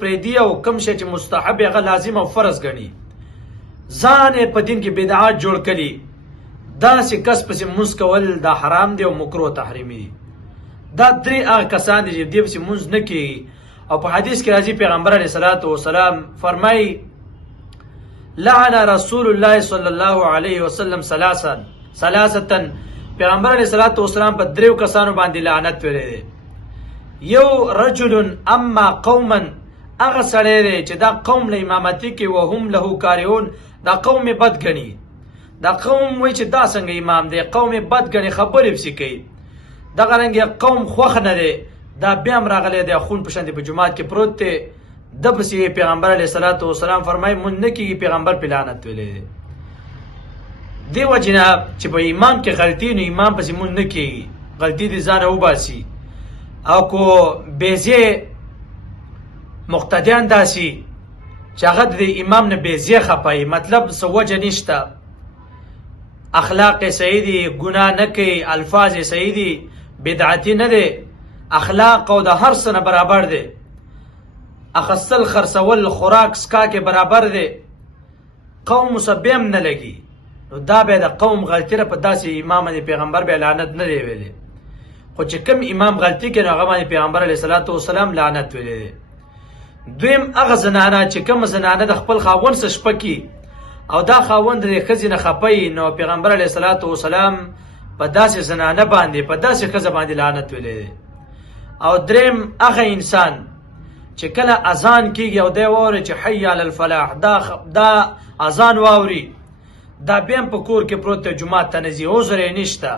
پرېږدي او کوم شی چې مستحب هغه لازم او فرض ګڼي، ځان یې په دین کې بدعات جوړ کړي، داسې کس پسې مونځ کول دا حرام دی او مکروه تحریمي دي. دا درې هغه کسان دي چې دې پسې مونځ نه کېږي. او په حدیث کې راځي پیغمبر علیه الصلاة والسلام فرمایي لعن رسول الله صلی الله علیه وسلم ثلاثه، پیغمبر علیه الصلاة والسلام په دریو کسانو باندې لعنت ویلی دی. یو رجل اما قوما، هغه سړی دی چې دا قوم له امامتي کې وهم له کارهون، دا قوم یې بد ګڼي، دا قوم وایي چې دا څنګه امام دی، قوم یې بد ګڼي، خبرې پسې کوي. دغه رنګ قوم خوښ نه دی، دا بیا هم راغلی دی خون په شان دی په جومات کې پروت دی، ده پسې پیغمبر علیه الصلاة والسلام فرمایي مونځ نه کېږي، پیغمبر پې لعنت ویلی دی. دې وجې نه چې په امام کې غلطي نو امام پسې مونځ نه کېږي، غلطي دې ځانه وباسي. او کو بیزې مقتدیان داسي چې هغه د امام نه بیزې خپایي، مطلب څه وجه نشته، اخلاق یې صحیح دي، ګناه نه کوي، الفاظ یې صحیح دي، بدعتي نه دی، اخلاق او د هر څه نه برابر دی، اخستل خرڅول خوراک سکا کې برابر دی، قوم مصبیم نه لګي، نو دا بیا د قوم غلطي په داسې امام باندې پیغمبر بیا لعنت نه دی ویلی. خو چې کوم امام غلطي کوي نو هغه باندې پیغمبر علیه الصلاة والسلام لعنت ویلی دی. دویم هغه زنانه چې کوم زنانه د خپل خاوند څخه شپه کي او دا خاوند د ښځې نه خپوي، نو پیغمبر علیه الصلاة والسلام په داسې زنانه باندې په داسې ښځه باندې لعنت ویلی دی. او دریم هغه انسان چې کله اذان کیږي او دی واوري چې حی علی الفلاح، دا اذان واوري، دا بیا په کور کې پروت دی، جومات ته نه ځي، عذر یې نشته،